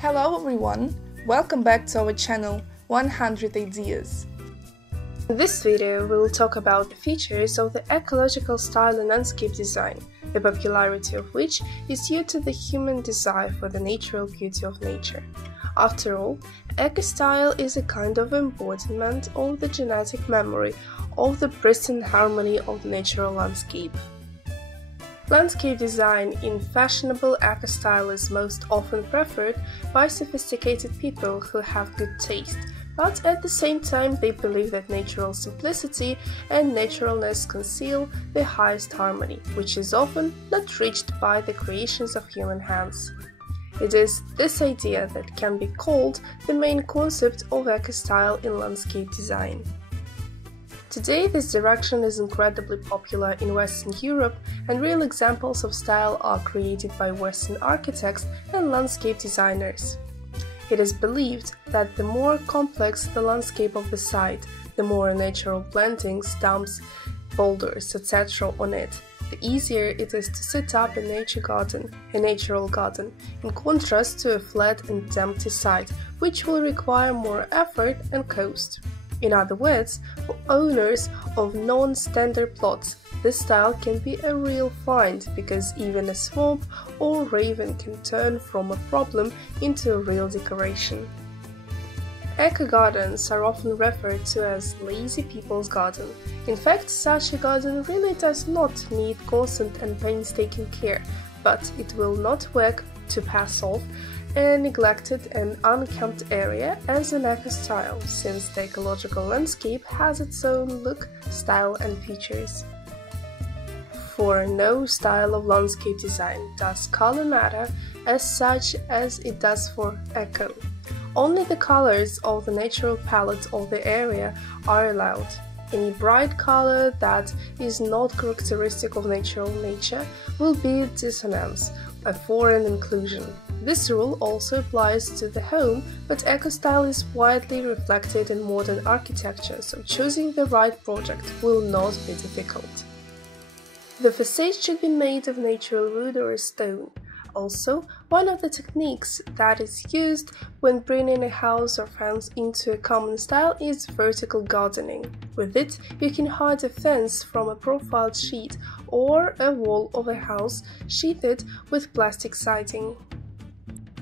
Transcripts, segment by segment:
Hello everyone, welcome back to our channel 100 Ideas. In this video we will talk about the features of the ecological style in landscape design, the popularity of which is due to the human desire for the natural beauty of nature. After all, eco-style is a kind of embodiment of the genetic memory of the pristine harmony of the natural landscape. Landscape design in fashionable eco-style is most often preferred by sophisticated people who have good taste, but at the same time they believe that natural simplicity and naturalness conceal the highest harmony, which is often not reached by the creations of human hands. It is this idea that can be called the main concept of eco-style in landscape design. Today, this direction is incredibly popular in Western Europe, and real examples of style are created by Western architects and landscape designers. It is believed that the more complex the landscape of the site, the more natural plantings, stumps, boulders, etc. on it, the easier it is to set up a natural garden, in contrast to a flat and empty site, which will require more effort and cost. In other words, for owners of non-standard plots, this style can be a real find because even a swamp or raven can turn from a problem into a real decoration. Eco-gardens are often referred to as lazy people's garden. In fact, such a garden really does not need constant and painstaking care, but it will not work to pass off a neglected and unkempt area as an eco-style, since the ecological landscape has its own look, style and features. For no style of landscape design does color matter as such as it does for eco. Only the colors of the natural palette of the area are allowed. Any bright color that is not characteristic of natural nature will be dissonance, a foreign inclusion. This rule also applies to the home, but eco-style is widely reflected in modern architecture, so choosing the right project will not be difficult. The facade should be made of natural wood or stone. Also, one of the techniques that is used when bringing a house or fence into a common style is vertical gardening. With it, you can hide a fence from a profiled sheet or a wall of a house sheathed with plastic siding.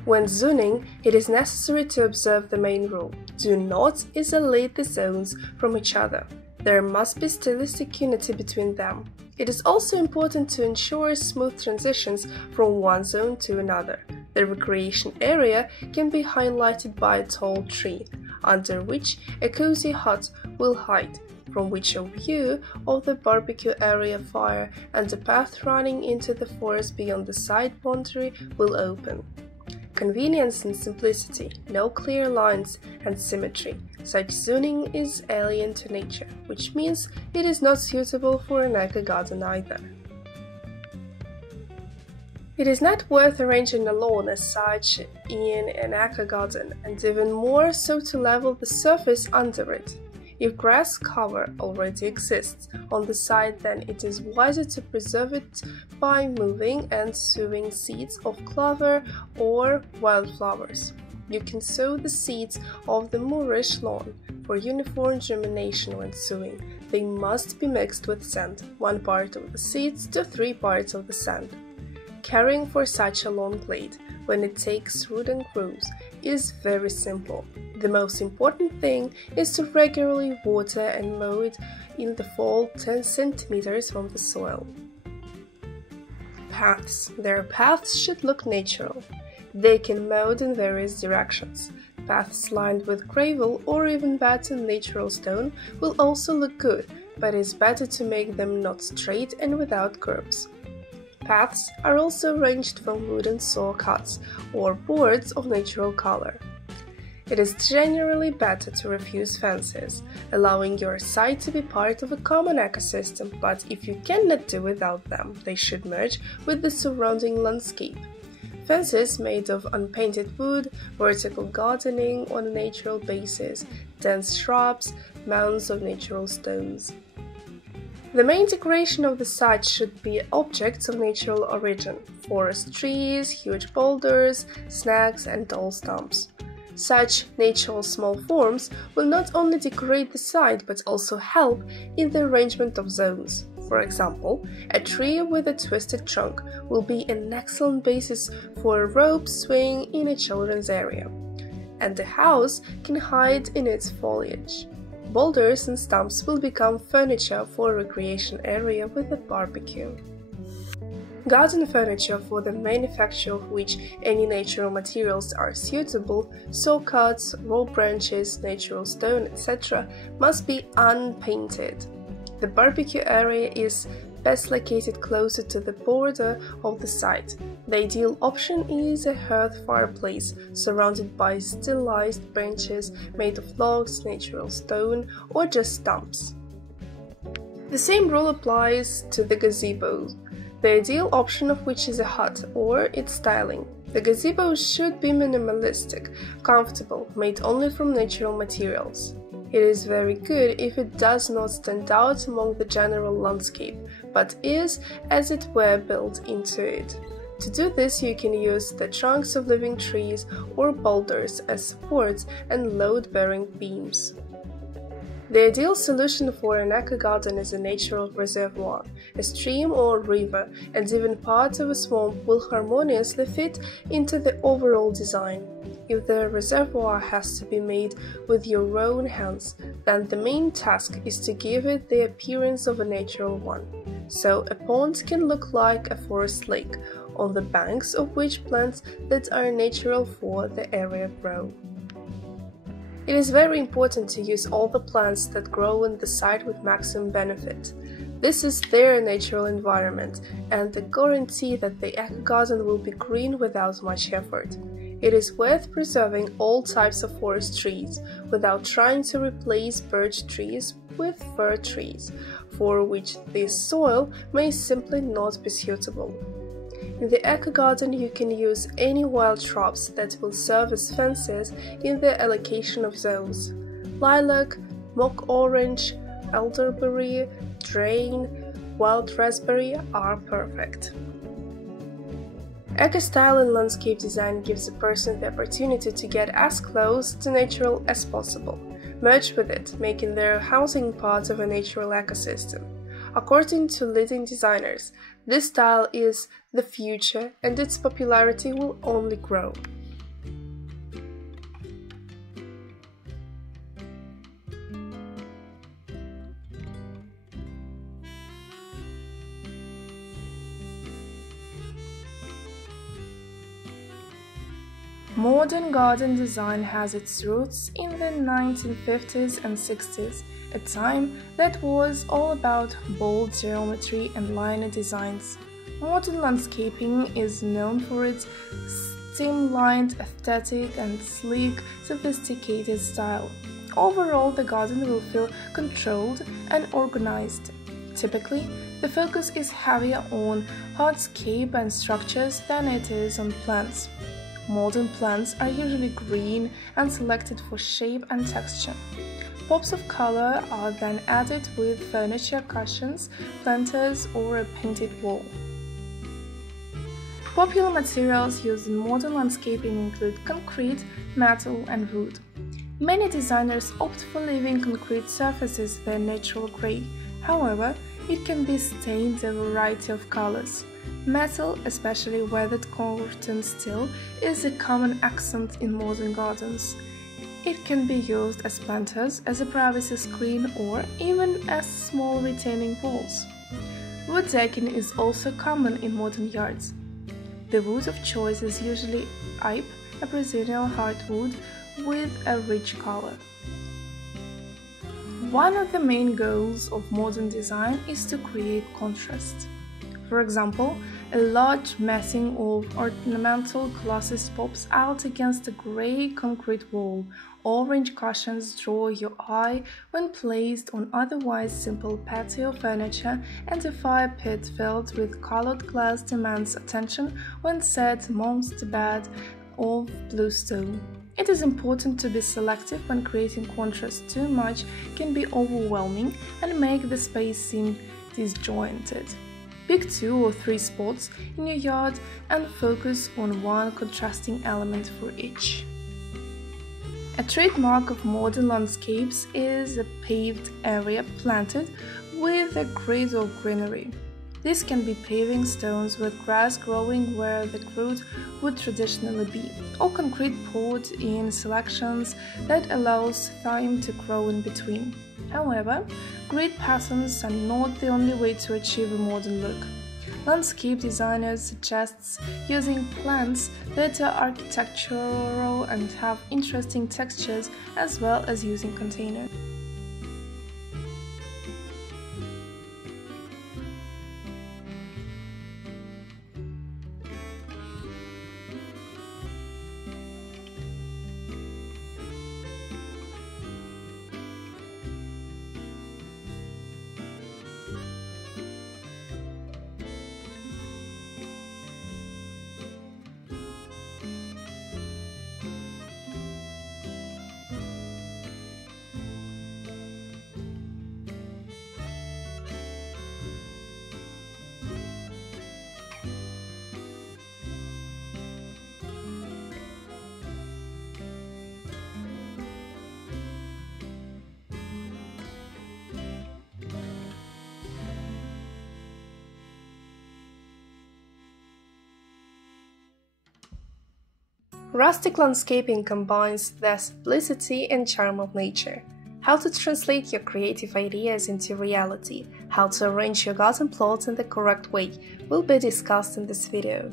When zoning, it is necessary to observe the main rule: do not isolate the zones from each other. There must be stylistic unity between them. It is also important to ensure smooth transitions from one zone to another. The recreation area can be highlighted by a tall tree, under which a cozy hut will hide, from which a view of the barbecue area fire and a path running into the forest beyond the side boundary will open. Convenience and simplicity, no clear lines and symmetry. Such zoning is alien to nature, which means it is not suitable for an eco-garden either. It is not worth arranging a lawn as such in an eco-garden, and even more so to level the surface under it. If grass cover already exists on the site, then it is wiser to preserve it by moving and sowing seeds of clover or wildflowers. You can sow the seeds of the moorish lawn. For uniform germination when sowing, they must be mixed with sand, 1 part of the seeds to 3 parts of the sand. Caring for such a long glade, when it takes root and grows, is very simple. The most important thing is to regularly water and mow it in the fall 10 cm from the soil. Paths. Their paths should look natural. They can mount in various directions. Paths lined with gravel or even better natural stone will also look good, but it's better to make them not straight and without curbs. Paths are also arranged from wooden saw cuts or boards of natural color. It is generally better to refuse fences, allowing your site to be part of a common ecosystem, but if you cannot do without them, they should merge with the surrounding landscape. Fences made of unpainted wood, vertical gardening on a natural basis, dense shrubs, mounds of natural stones. The main decoration of the site should be objects of natural origin: forest trees, huge boulders, snags, and tall stumps. Such natural small forms will not only decorate the site but also help in the arrangement of zones. For example, a tree with a twisted trunk will be an excellent basis for a rope swing in a children's area, and the house can hide in its foliage. Boulders and stumps will become furniture for a recreation area with a barbecue. Garden furniture, for the manufacture of which any natural materials are suitable, saw cuts, raw branches, natural stone, etc., must be unpainted. The barbecue area is best located closer to the border of the site. The ideal option is a hearth fireplace surrounded by stylized benches made of logs, natural stone, or just stumps. The same rule applies to the gazebo, the ideal option of which is a hut or its styling. The gazebo should be minimalistic, comfortable, made only from natural materials. It is very good if it does not stand out among the general landscape, but is, as it were, built into it. To do this, you can use the trunks of living trees or boulders as supports and load-bearing beams. The ideal solution for an eco-garden is a natural reservoir. A stream or river, and even part of a swamp will harmoniously fit into the overall design. If the reservoir has to be made with your own hands, then the main task is to give it the appearance of a natural one. So a pond can look like a forest lake, on the banks of which plants that are natural for the area grow. It is very important to use all the plants that grow on the site with maximum benefit. This is their natural environment and the guarantee that the eco-garden will be green without much effort. It is worth preserving all types of forest trees without trying to replace birch trees with fir trees, for which this soil may simply not be suitable. In the eco-garden, you can use any wild shrubs that will serve as fences in the allocation of zones. Lilac, mock orange, elderberry, drane, wild raspberry are perfect. Eco-style in landscape design gives a person the opportunity to get as close to natural as possible, merge with it, making their housing part of a natural ecosystem. According to leading designers, this style is the future and its popularity will only grow. Modern garden design has its roots in the 1950s and 60s, a time that was all about bold geometry and linear designs. Modern landscaping is known for its streamlined aesthetic and sleek, sophisticated style. Overall, the garden will feel controlled and organized. Typically, the focus is heavier on hardscape and structures than it is on plants. Modern plants are usually green and selected for shape and texture. Pops of color are then added with furniture cushions, planters, or a painted wall. Popular materials used in modern landscaping include concrete, metal, and wood. Many designers opt for leaving concrete surfaces their natural gray. However, it can be stained a variety of colors. Metal, especially weathered curtain steel, is a common accent in modern gardens. It can be used as planters, as a privacy screen, or even as small retaining walls. Wood decking is also common in modern yards. The wood of choice is usually oak, a perennial hardwood with a rich color. One of the main goals of modern design is to create contrast. For example, a large massing of ornamental glosses pops out against a grey concrete wall. Orange cushions draw your eye when placed on otherwise simple patio furniture, and a fire pit filled with colored glass demands attention when set amongst a bed of blue stone. It is important to be selective when creating contrast. Too much can be overwhelming and make the space seem disjointed. Pick 2 or 3 spots in your yard and focus on one contrasting element for each. A trademark of modern landscapes is a paved area planted with a grid of greenery. This can be paving stones with grass growing where the road would traditionally be, or concrete poured in selections that allows thyme to grow in between. However, grid patterns are not the only way to achieve a modern look. Landscape designers suggest using plants that are architectural and have interesting textures, as well as using containers. Rustic landscaping combines the simplicity and charm of nature. How to translate your creative ideas into reality, how to arrange your garden plots in the correct way, will be discussed in this video.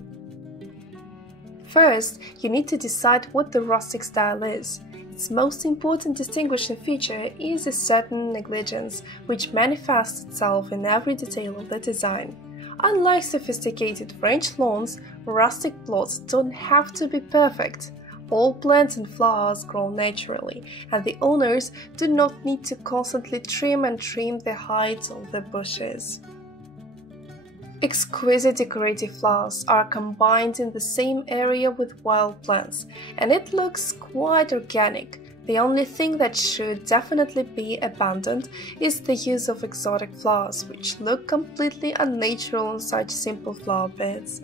First, you need to decide what the rustic style is. Its most important distinguishing feature is a certain negligence, which manifests itself in every detail of the design. Unlike sophisticated French lawns, rustic plots don't have to be perfect. All plants and flowers grow naturally, and the owners do not need to constantly trim the height of the bushes. Exquisite decorative flowers are combined in the same area with wild plants, and it looks quite organic. The only thing that should definitely be abandoned is the use of exotic flowers, which look completely unnatural on such simple flower beds.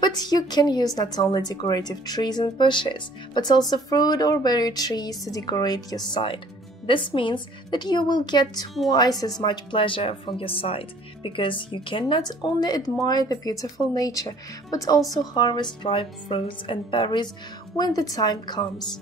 But you can use not only decorative trees and bushes, but also fruit or berry trees to decorate your side. This means that you will get twice as much pleasure from your side, because you can not only admire the beautiful nature, but also harvest ripe fruits and berries when the time comes.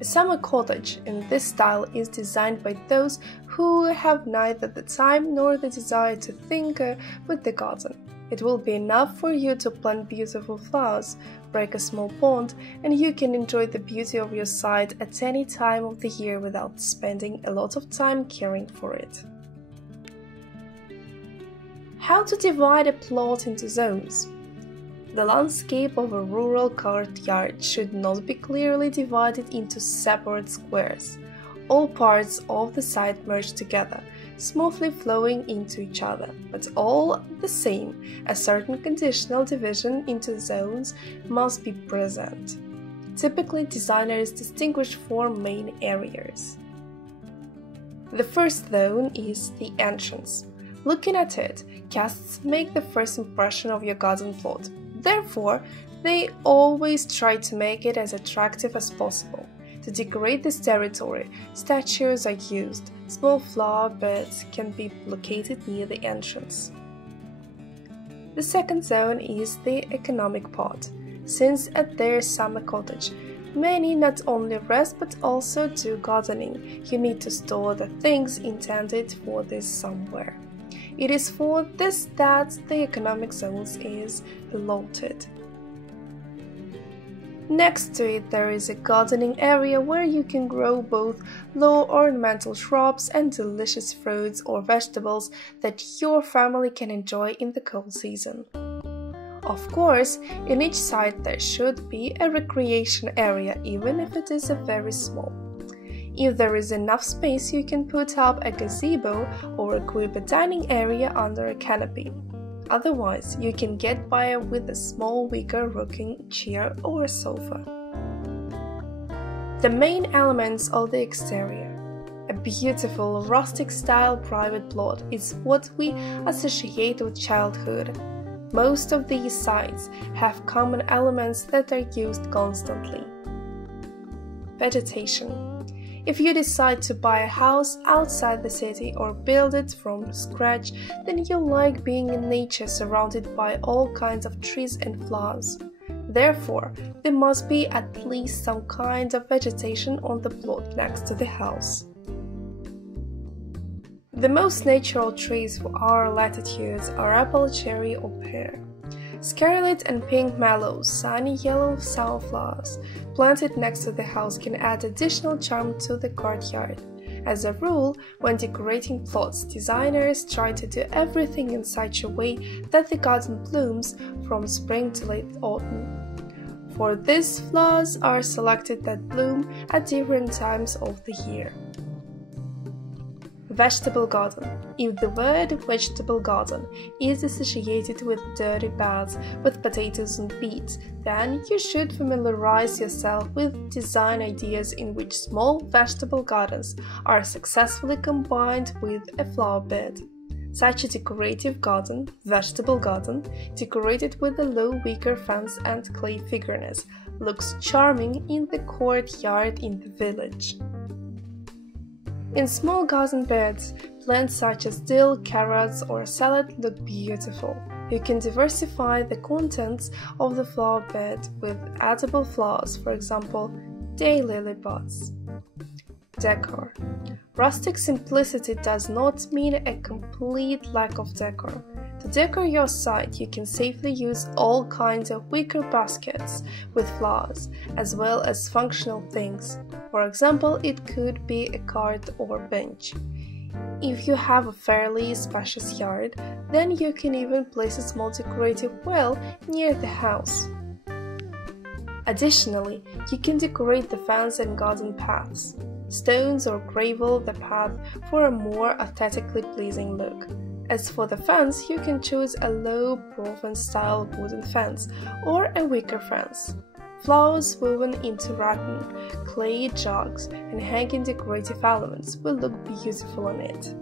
A summer cottage in this style is designed by those who have neither the time nor the desire to tinker with the garden. It will be enough for you to plant beautiful flowers, break a small pond, and you can enjoy the beauty of your site at any time of the year without spending a lot of time caring for it. How to divide a plot into zones? The landscape of a rural courtyard should not be clearly divided into separate squares. All parts of the site merge together, smoothly flowing into each other, but all the same, a certain conditional division into zones must be present. Typically, designers distinguish 4 main areas. The first zone is the entrance. Looking at it, guests make the first impression of your garden plot. Therefore, they always try to make it as attractive as possible. To decorate this territory, statues are used. Small flower beds can be located near the entrance. The second zone is the economic part. Since at their summer cottage, many not only rest but also do gardening, you need to store the things intended for this somewhere. It is for this that the economic zones is allotted. Next to it there is a gardening area where you can grow both low ornamental shrubs and delicious fruits or vegetables that your family can enjoy in the cold season. Of course, in each site there should be a recreation area, even if it is a very small. If there is enough space, you can put up a gazebo or equip a dining area under a canopy. Otherwise, you can get by with a small wicker rocking chair or a sofa. The main elements of the exterior: a beautiful rustic-style private plot is what we associate with childhood. Most of these sites have common elements that are used constantly. Vegetation. If you decide to buy a house outside the city or build it from scratch, then you like being in nature surrounded by all kinds of trees and flowers. Therefore, there must be at least some kind of vegetation on the plot next to the house. The most natural trees for our latitudes are apple, cherry or pear. Scarlet and pink mallows, sunny yellow sunflowers planted next to the house can add additional charm to the courtyard. As a rule, when decorating plots, designers try to do everything in such a way that the garden blooms from spring to late autumn. For this, flowers are selected that bloom at different times of the year. Vegetable garden. If the word vegetable garden is associated with dirty beds with potatoes and beets, then you should familiarize yourself with design ideas in which small vegetable gardens are successfully combined with a flower bed. Such a decorative garden, vegetable garden, decorated with a low wicker fence and clay figurines, looks charming in the courtyard in the village. In small garden beds, plants such as dill, carrots, or salad look beautiful. You can diversify the contents of the flower bed with edible flowers, for example, daylily buds. Decor. Rustic simplicity does not mean a complete lack of decor. To decor your site, you can safely use all kinds of wicker baskets with flowers, as well as functional things. For example, it could be a cart or bench. If you have a fairly spacious yard, then you can even place a small decorative well near the house. Additionally, you can decorate the fence and garden paths. Stones or gravel the path for a more aesthetically pleasing look. As for the fence, you can choose a low Provence-style wooden fence or a wicker fence. Flowers woven into rattan, clay jugs, and hanging decorative elements will look beautiful on it.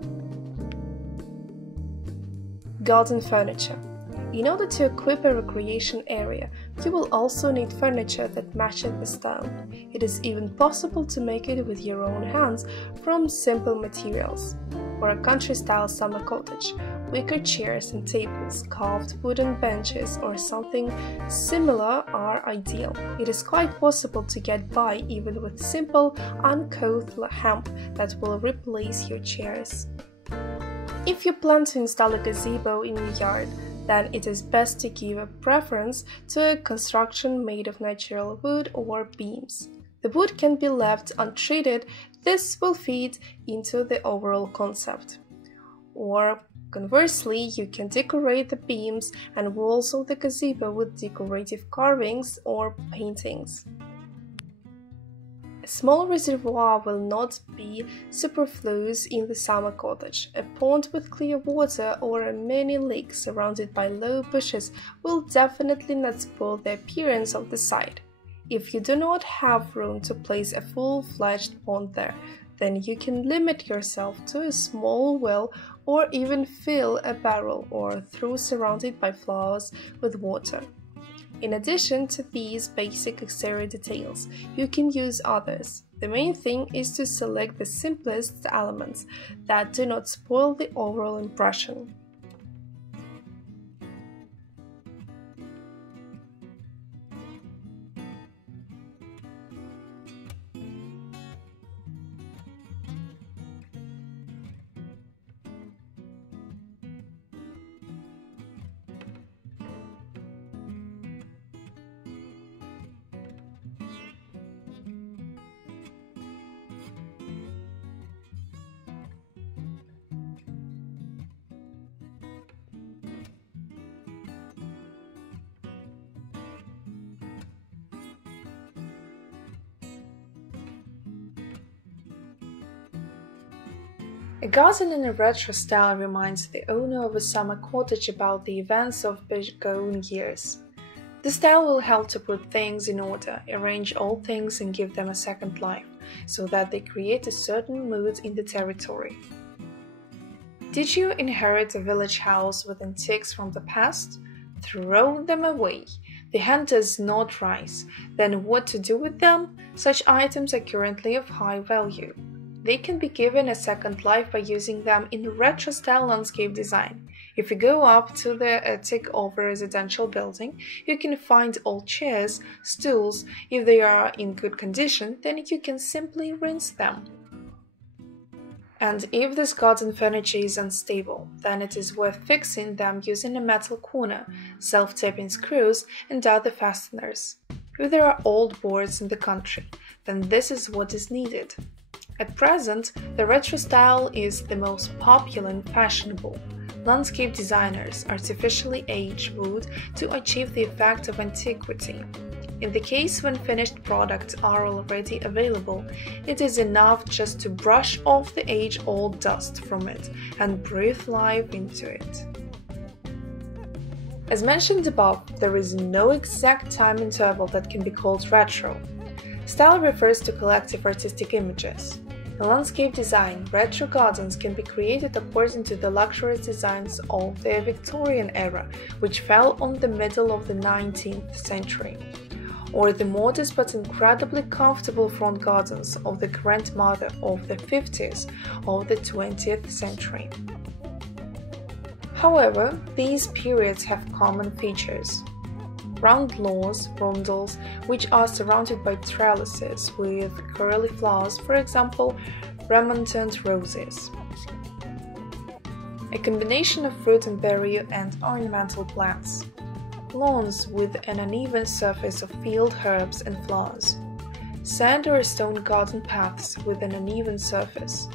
Garden furniture. In order to equip a recreation area, you will also need furniture that matches the style. It is even possible to make it with your own hands from simple materials. For a country-style summer cottage, wicker chairs and tables, carved wooden benches, or something similar are ideal. It is quite possible to get by even with simple, uncouth hemp that will replace your chairs. If you plan to install a gazebo in your yard, then it is best to give a preference to a construction made of natural wood or beams. The wood can be left untreated. This will feed into the overall concept. Or conversely, you can decorate the beams and walls of the gazebo with decorative carvings or paintings. A small reservoir will not be superfluous in the summer cottage. A pond with clear water or a mini lake surrounded by low bushes will definitely not spoil the appearance of the site. If you do not have room to place a full-fledged pond there, then you can limit yourself to a small well or even fill a barrel or throw surrounded by flowers with water. In addition to these basic exterior details, you can use others. The main thing is to select the simplest elements that do not spoil the overall impression. A garden in a retro style reminds the owner of a summer cottage about the events of bygone years. The style will help to put things in order, arrange old things and give them a second life. so that they create a certain mood in the territory. Did you inherit a village house with antiques from the past? Throw them away. The hand does not rise. Then what to do with them? Such items are currently of high value. They can be given a second life by using them in retro-style landscape design. If you go up to the attic of a residential building, you can find old chairs, stools. If they are in good condition, then you can simply rinse them. And if this garden furniture is unstable, then it is worth fixing them using a metal corner, self-tapping screws, and other fasteners. If there are old boards in the country, then this is what is needed. At present, the retro style is the most popular and fashionable. Landscape designers artificially age wood to achieve the effect of antiquity. In the case when finished products are already available, it is enough just to brush off the age-old dust from it and breathe life into it. As mentioned above, there is no exact time interval that can be called retro. Style refers to collective artistic images. In landscape design, retro gardens can be created according to the luxurious designs of the Victorian era, which fell on the middle of the 19th century, or the modest but incredibly comfortable front gardens of the grandmother of the 50s of the 20th century. However, these periods have common features. Round lawns, rondels, which are surrounded by trellises with curly flowers, for example, remontant roses. A combination of fruit and berry and ornamental plants. Lawns with an uneven surface of field herbs and flowers. Sand or stone garden paths with an uneven surface.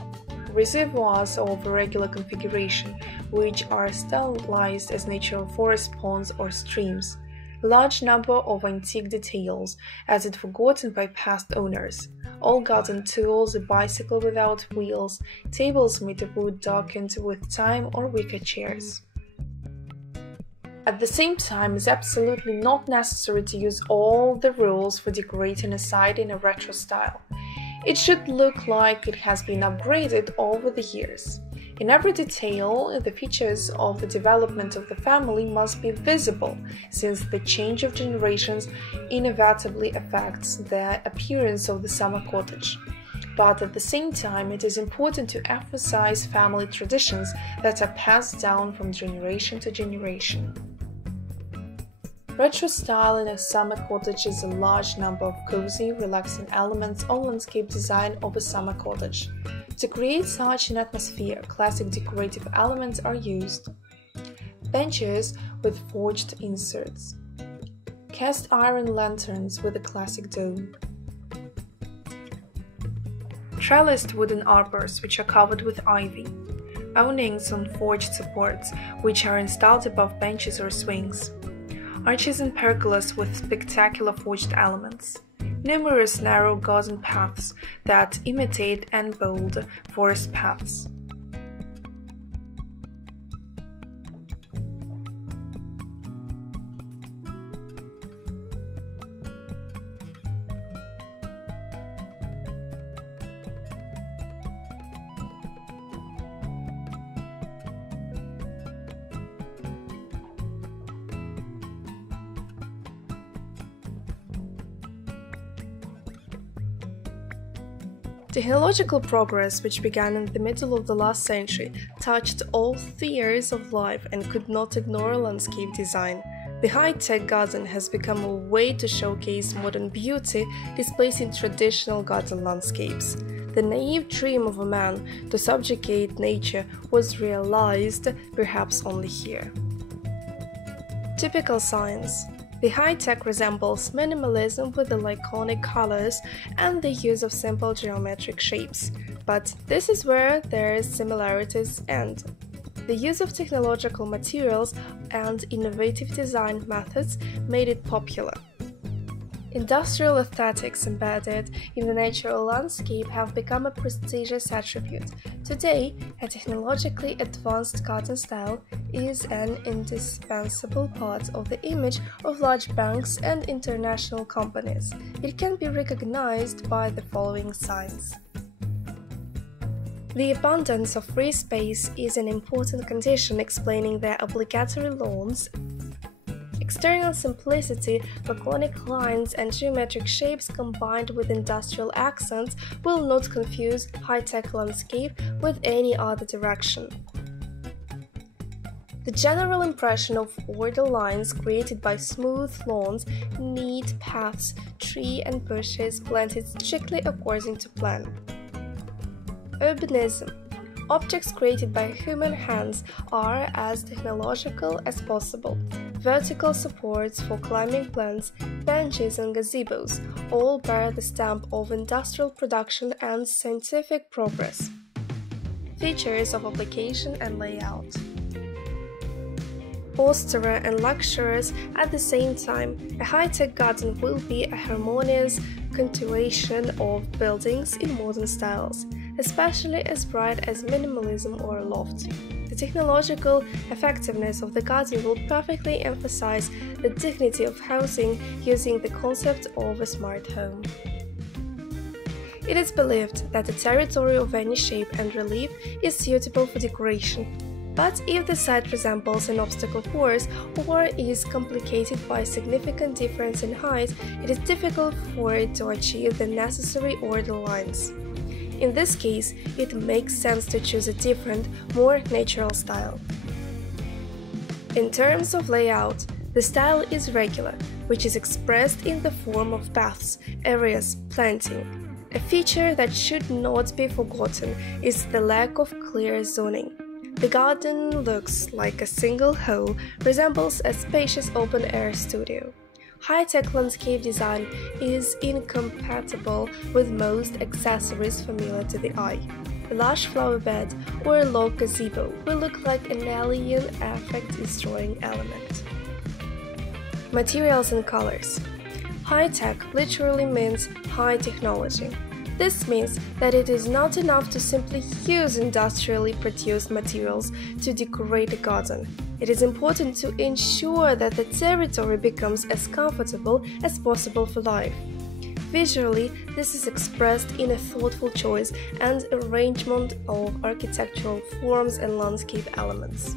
Reservoirs of irregular configuration, which are stylized as natural forest ponds or streams. A large number of antique details, as if forgotten by past owners. All garden tools, a bicycle without wheels, tables made of wood darkened with time or wicker chairs. At the same time, it's absolutely not necessary to use all the rules for decorating a site in a retro style. It should look like it has been upgraded over the years. In every detail, the features of the development of the family must be visible, since the change of generations inevitably affects the appearance of the summer cottage. But at the same time, it is important to emphasize family traditions that are passed down from generation to generation. Retro style in a summer cottage is a large number of cozy, relaxing elements or landscape design of a summer cottage. To create such an atmosphere, classic decorative elements are used. Benches with forged inserts. Cast iron lanterns with a classic dome. Trellised wooden arbors which are covered with ivy. Awnings on forged supports which are installed above benches or swings. Arches and pergolas with spectacular forged elements. Numerous narrow garden paths that imitate and bold forest paths. Technological progress, which began in the middle of the last century, touched all spheres of life and could not ignore landscape design. The high-tech garden has become a way to showcase modern beauty, displacing traditional garden landscapes. The naive dream of a man to subjugate nature was realized, perhaps only here. Typical science. The high-tech resembles minimalism with the laconic colors and the use of simple geometric shapes, but this is where their similarities end. The use of technological materials and innovative design methods made it popular. Industrial aesthetics embedded in the natural landscape have become a prestigious attribute. Today, a technologically advanced garden style is an indispensable part of the image of large banks and international companies. It can be recognized by the following signs. The abundance of free space is an important condition explaining their obligatory lawns. External simplicity, laconic lines, and geometric shapes combined with industrial accents will not confuse high-tech landscape with any other direction. The general impression of ordered lines created by smooth lawns, neat paths, trees and bushes planted strictly according to plan. Urbanism. Objects created by human hands are as technological as possible. Vertical supports for climbing plants, benches and gazebos all bear the stamp of industrial production and scientific progress. Features of application and layout. Austere and luxurious at the same time, a high-tech garden will be a harmonious continuation of buildings in modern styles, especially as bright as minimalism or a loft. The technological effectiveness of the garden will perfectly emphasize the dignity of housing using the concept of a smart home. It is believed that the territory of any shape and relief is suitable for decoration. But if the site resembles an obstacle course or is complicated by a significant difference in height, it is difficult for it to achieve the necessary ordered lines. In this case, it makes sense to choose a different, more natural style. In terms of layout, the style is regular, which is expressed in the form of paths, areas, planting. A feature that should not be forgotten is the lack of clear zoning. The garden looks like a single whole, resembles a spacious open-air studio. High-tech landscape design is incompatible with most accessories familiar to the eye. A large flower bed or a log gazebo will look like an alien effect-destroying element. Materials and colors. High-tech literally means high technology. This means that it is not enough to simply use industrially produced materials to decorate a garden. It is important to ensure that the territory becomes as comfortable as possible for life. Visually, this is expressed in a thoughtful choice and arrangement of architectural forms and landscape elements.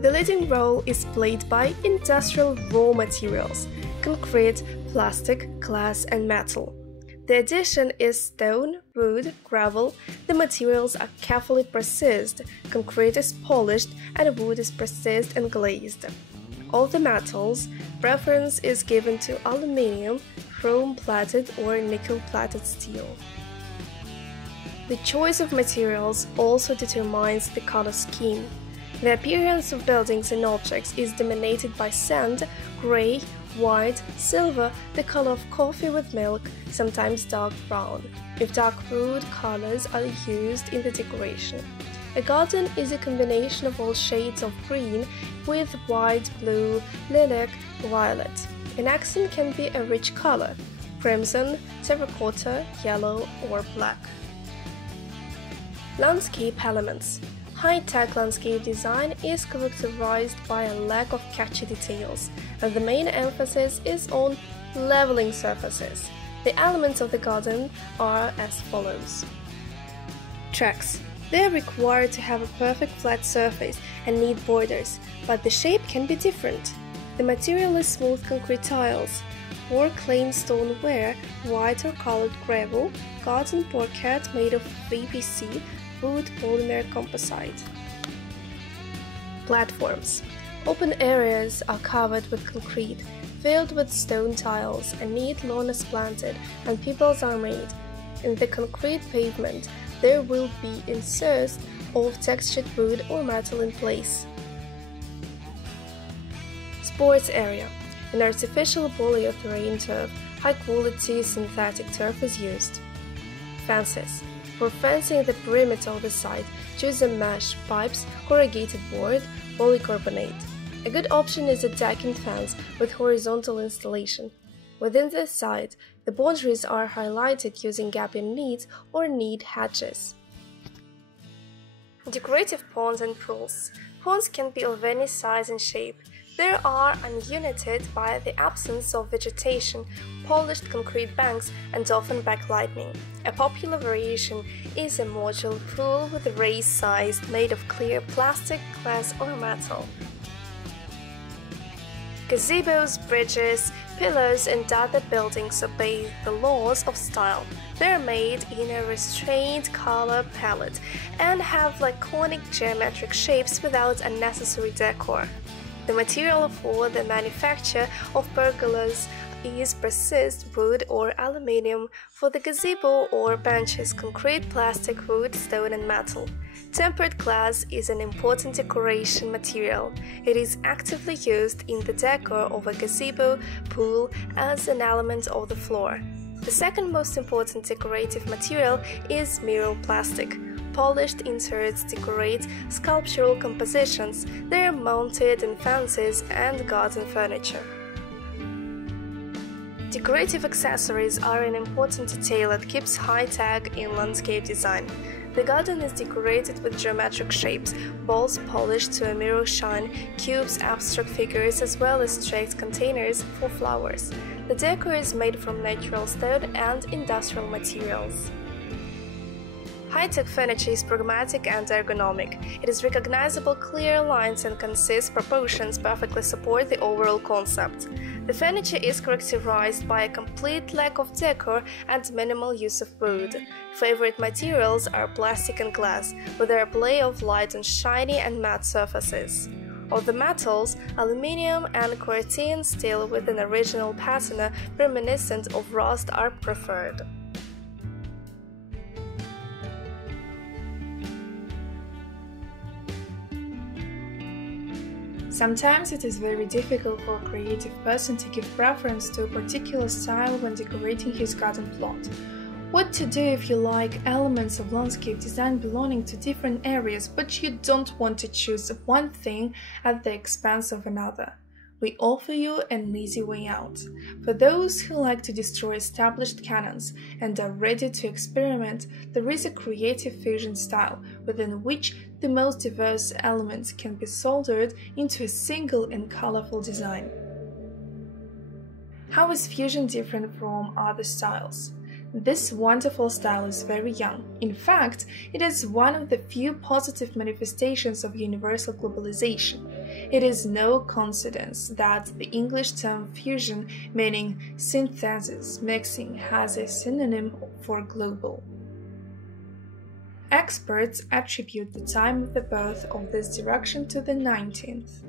The leading role is played by industrial raw materials: concrete, plastic, glass, and metal. The addition is stone, wood, gravel. The materials are carefully processed, concrete is polished, and wood is processed and glazed. Of the metals, preference is given to aluminium, chrome-plated or nickel-plated steel. The choice of materials also determines the color scheme. The appearance of buildings and objects is dominated by sand, gray, white, silver, the color of coffee with milk, sometimes dark brown, if dark wood colors are used in the decoration. A garden is a combination of all shades of green with white, blue, lilac, violet. An accent can be a rich color: crimson, terracotta, yellow, or black. Landscape elements. High-tech landscape design is characterized by a lack of catchy details, and the main emphasis is on leveling surfaces. The elements of the garden are as follows. Tracks. They are required to have a perfect flat surface and neat borders, but the shape can be different. The material is smooth concrete tiles, or clean stoneware, white or colored gravel, garden parquet made of PVC, wood polymer composite. Platforms. Open areas are covered with concrete, filled with stone tiles, a neat lawn is planted, and pebbles are made. In the concrete pavement, there will be inserts of textured wood or metal in place. Sports area. An artificial polyurethane turf, high-quality synthetic turf is used. Fences. For fencing the perimeter of the site, choose a mesh, pipes, corrugated board, polycarbonate. A good option is a decking fence with horizontal installation. Within the site, the boundaries are highlighted using gap-in needs or need hatches. Decorative ponds and pools. Ponds can be of any size and shape. They are ununited by the absence of vegetation, polished concrete banks, and often backlighting. A popular variation is a modular pool with a raised sides made of clear plastic, glass, or metal. Gazebos, bridges, pillars, and other buildings obey the laws of style. They are made in a restrained color palette and have laconic geometric shapes without unnecessary decor. The material for the manufacture of pergolas is precessed wood or aluminium, for the gazebo or benches concrete, plastic, wood, stone, and metal. Tempered glass is an important decoration material. It is actively used in the decor of a gazebo pool as an element of the floor. The second most important decorative material is mirror plastic. Polished inserts decorate sculptural compositions. They are mounted in fences and garden furniture. Decorative accessories are an important detail that keeps high tag in landscape design. The garden is decorated with geometric shapes, balls polished to a mirror shine, cubes, abstract figures, as well as straight containers for flowers. The decor is made from natural stone and industrial materials. High-tech furniture is pragmatic and ergonomic. It is recognizable, clear lines and concise proportions perfectly support the overall concept. The furniture is characterized by a complete lack of decor and minimal use of wood. Favorite materials are plastic and glass, with their play of light on shiny and matte surfaces. Of the metals, aluminium and corinthian steel with an original patina reminiscent of rust are preferred. Sometimes it is very difficult for a creative person to give preference to a particular style when decorating his garden plot. What to do if you like elements of landscape design belonging to different areas, but you don't want to choose one thing at the expense of another? We offer you an easy way out. For those who like to destroy established canons and are ready to experiment, there is a creative fusion style within which the most diverse elements can be soldered into a single and colorful design. How is fusion different from other styles? This wonderful style is very young. In fact, it is one of the few positive manifestations of universal globalization. It is no coincidence that the English term fusion, meaning synthesis, mixing, has a synonym for global. Experts attribute the time of the birth of this direction to the 19th.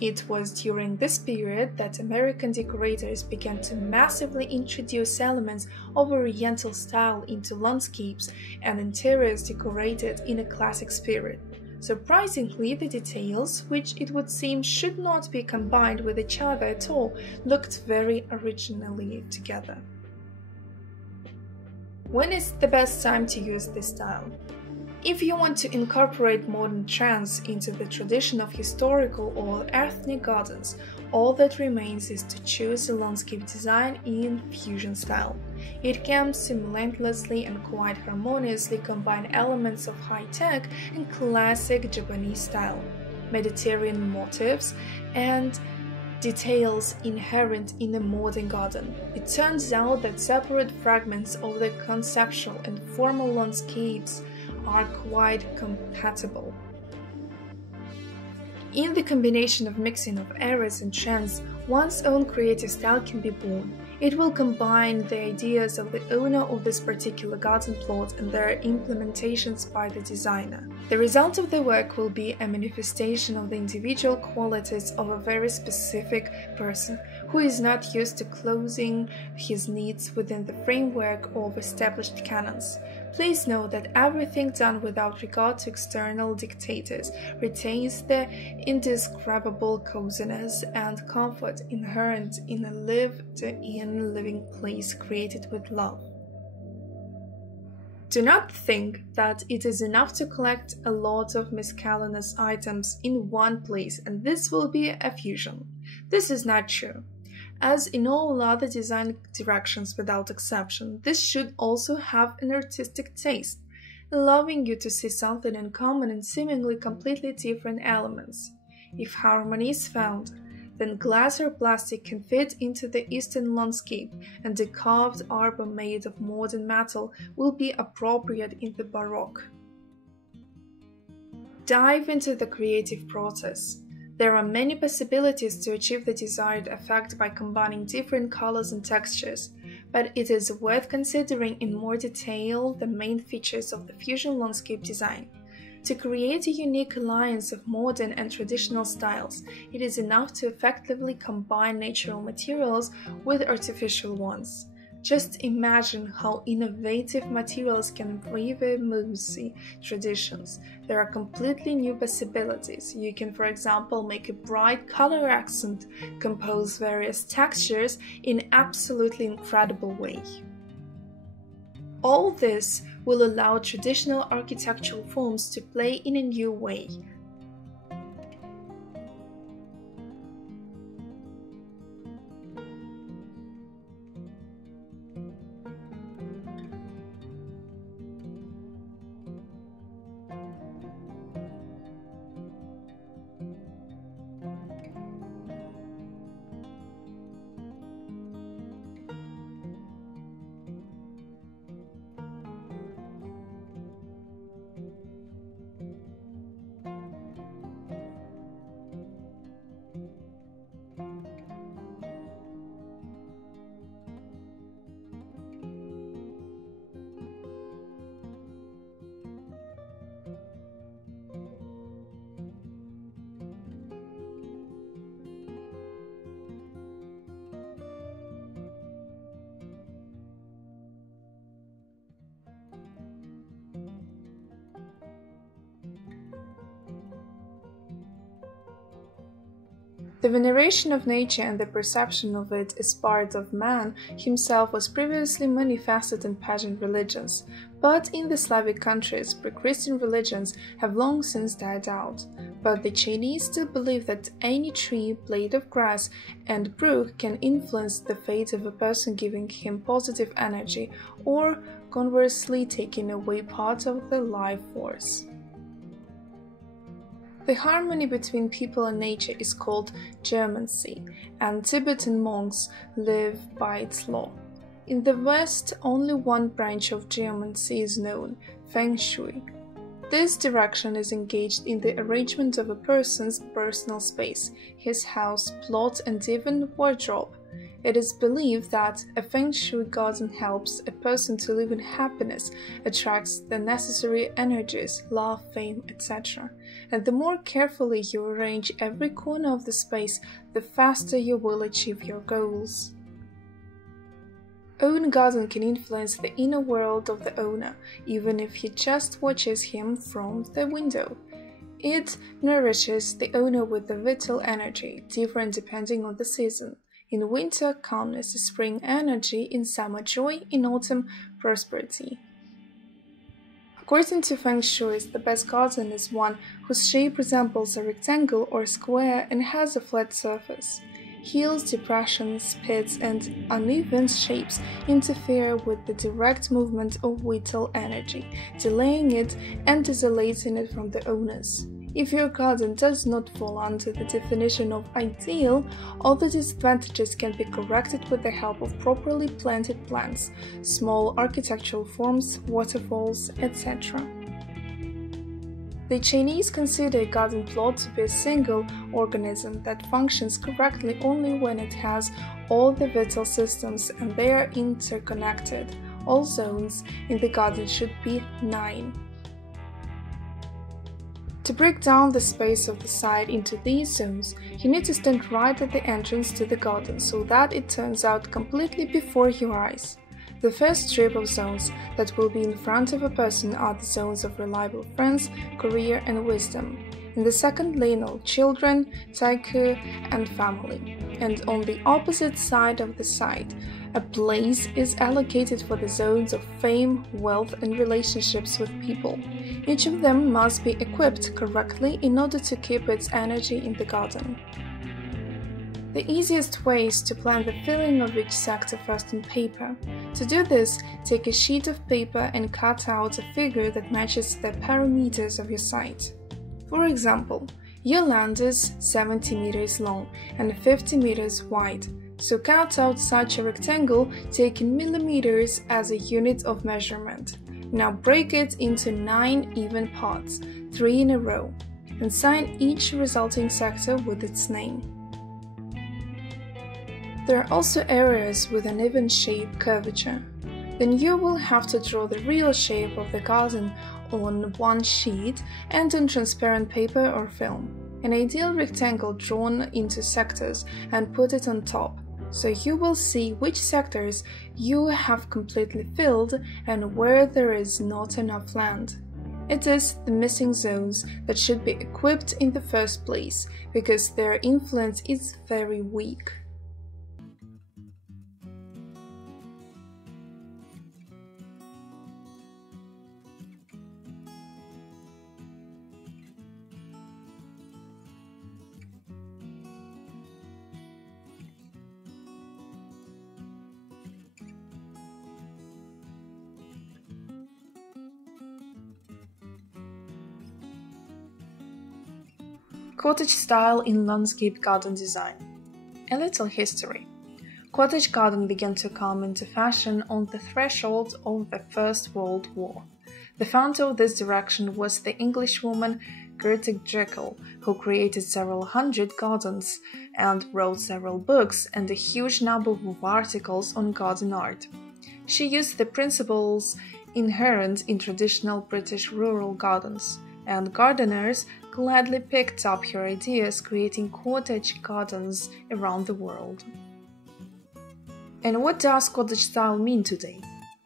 It was during this period that American decorators began to massively introduce elements of Oriental style into landscapes and interiors decorated in a classic spirit. Surprisingly, the details, which it would seem should not be combined with each other at all, looked very originally together. When is the best time to use this style? If you want to incorporate modern trends into the tradition of historical or ethnic gardens, all that remains is to choose a landscape design in fusion style. It can seamlessly and quite harmoniously combine elements of high-tech and classic Japanese style, Mediterranean motifs, and details inherent in a modern garden. It turns out that separate fragments of the conceptual and formal landscapes are quite compatible. In the combination of mixing of eras and trends, one's own creative style can be born. It will combine the ideas of the owner of this particular garden plot and their implementations by the designer. The result of the work will be a manifestation of the individual qualities of a very specific person who is not used to closing his needs within the framework of established canons. Please note that everything done without regard to external dictators retains the indescribable coziness and comfort inherent in a lived-in living place created with love. Do not think that it is enough to collect a lot of miscellaneous items in one place and this will be a fusion. This is not true. As in all other design directions without exception, this should also have an artistic taste, allowing you to see something in common in seemingly completely different elements. If harmony is found, then glass or plastic can fit into the Eastern landscape, and a carved arbor made of modern metal will be appropriate in the Baroque. Dive into the creative process. There are many possibilities to achieve the desired effect by combining different colors and textures, but it is worth considering in more detail the main features of the fusion landscape design. To create a unique alliance of modern and traditional styles, it is enough to effectively combine natural materials with artificial ones. Just imagine how innovative materials can revive Movavi traditions. There are completely new possibilities. You can, for example, make a bright color accent, compose various textures in an absolutely incredible way. All this will allow traditional architectural forms to play in a new way. The veneration of nature and the perception of it as part of man himself was previously manifested in pagan religions, but in the Slavic countries, pre-Christian religions have long since died out. But the Chinese still believe that any tree, blade of grass, and brook can influence the fate of a person, giving him positive energy, or conversely taking away part of the life force. The harmony between people and nature is called geomancy, and Tibetan monks live by its law. In the West, only one branch of geomancy is known, Feng Shui. This direction is engaged in the arrangement of a person's personal space, his house, plot, and even wardrobe. It is believed that a Feng Shui garden helps a person to live in happiness, attracts the necessary energies, love, fame, etc. And the more carefully you arrange every corner of the space, the faster you will achieve your goals. Own garden can influence the inner world of the owner, even if he just watches him from the window. It nourishes the owner with the vital energy, different depending on the season. In winter, calmness, spring, energy, in summer, joy, in autumn, prosperity. According to Feng Shui, the best garden is one whose shape resembles a rectangle or square and has a flat surface. Hills, depressions, pits, and uneven shapes interfere with the direct movement of vital energy, delaying it and isolating it from the owners. If your garden does not fall under the definition of ideal, all the disadvantages can be corrected with the help of properly planted plants, small architectural forms, waterfalls, etc. The Chinese consider a garden plot to be a single organism that functions correctly only when it has all the vital systems and they are interconnected. All zones in the garden should be 9. To break down the space of the site into these zones, you need to stand right at the entrance to the garden so that it turns out completely before your eyes. The first strip of zones that will be in front of a person are the zones of reliable friends, career, and wisdom. In the second lane are children, taiku, and family. And on the opposite side of the site, a place is allocated for the zones of fame, wealth, and relationships with people. Each of them must be equipped correctly in order to keep its energy in the garden. The easiest way is to plan the filling of each sector first on paper. To do this, take a sheet of paper and cut out a figure that matches the parameters of your site. For example, your land is 70 meters long and 50 meters wide, so cut out such a rectangle taking millimeters as a unit of measurement. Now break it into 9 even parts, 3 in a row, and sign each resulting sector with its name. There are also areas with an even shape curvature. Then you will have to draw the real shape of the garden on one sheet and on transparent paper or film. An ideal rectangle drawn into sectors and put it on top, so you will see which sectors you have completely filled and where there is not enough land. It is the missing zones that should be equipped in the first place, because their influence is very weak. Cottage style in landscape garden design. A little history. Cottage garden began to come into fashion on the threshold of the First World War. The founder of this direction was the Englishwoman Cottage-Garden, who created several hundred gardens and wrote several books and a huge number of articles on garden art. She used the principles inherent in traditional British rural gardens, and gardeners gladly picked up her ideas, creating cottage gardens around the world. And what does cottage style mean today?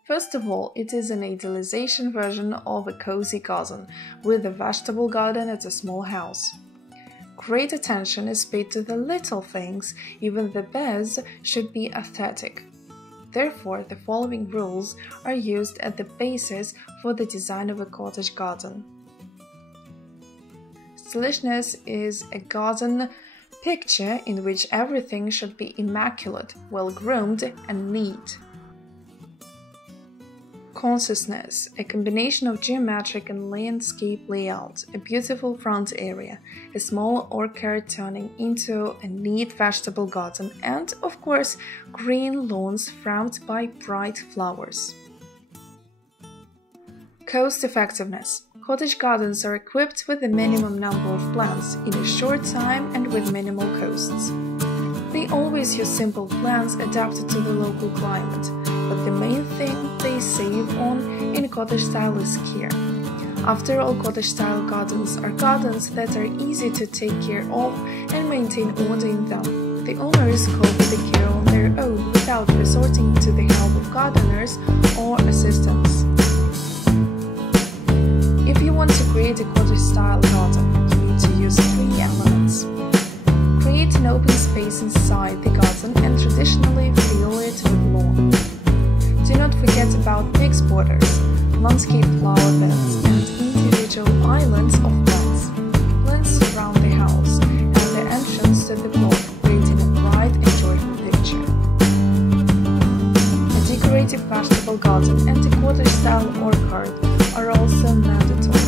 First of all, it is an idealization version of a cozy garden, with a vegetable garden at a small house. Great attention is paid to the little things, even the beds should be aesthetic. Therefore, the following rules are used as the basis for the design of a cottage garden. Stylishness is a garden picture in which everything should be immaculate, well-groomed, and neat. Consciousness, a combination of geometric and landscape layout, a beautiful front area, a small orchard turning into a neat vegetable garden, and, of course, green lawns framed by bright flowers. Cost effectiveness. Cottage gardens are equipped with the minimum number of plants in a short time and with minimal costs. They always use simple plants adapted to the local climate, but the main thing they save on in cottage style is care. After all, cottage style gardens are gardens that are easy to take care of and maintain order in them. The owners cope with the care on their own without resorting to the help of gardeners or assistants. If you want to create a cottage-style garden, you need to use 3 elements. Create an open space inside the garden and traditionally fill it with lawn. Do not forget about mixed borders, landscape flower beds, and individual islands of plants. Plants surround the house and the entrance to the block, creating a bright and joyful picture. A decorative vegetable garden and a cottage-style orchard are also mandatory.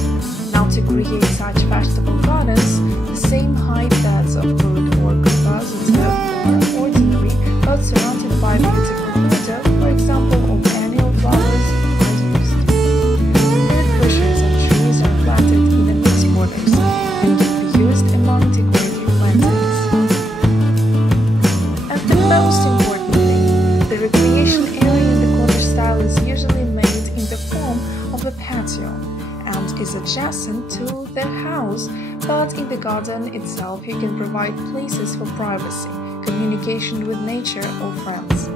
Now, to create such vegetable gardens, the same high beds of wood or composite are ordinary but surrounded by beautiful border, for example, of annual flowers, are used. Fruit bushes and trees are planted in the mixed borders and can be used among decorative plantings. And the most important thing, the recreation area in the cottage style is usually made in the form of a patio and is adjacent to the house, but in the garden itself you can provide places for privacy, communication with nature or friends.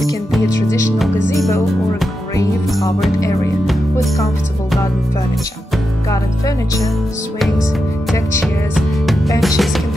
It can be a traditional gazebo or a grave-covered area with comfortable garden furniture. Garden furniture, swings, deck chairs, and benches can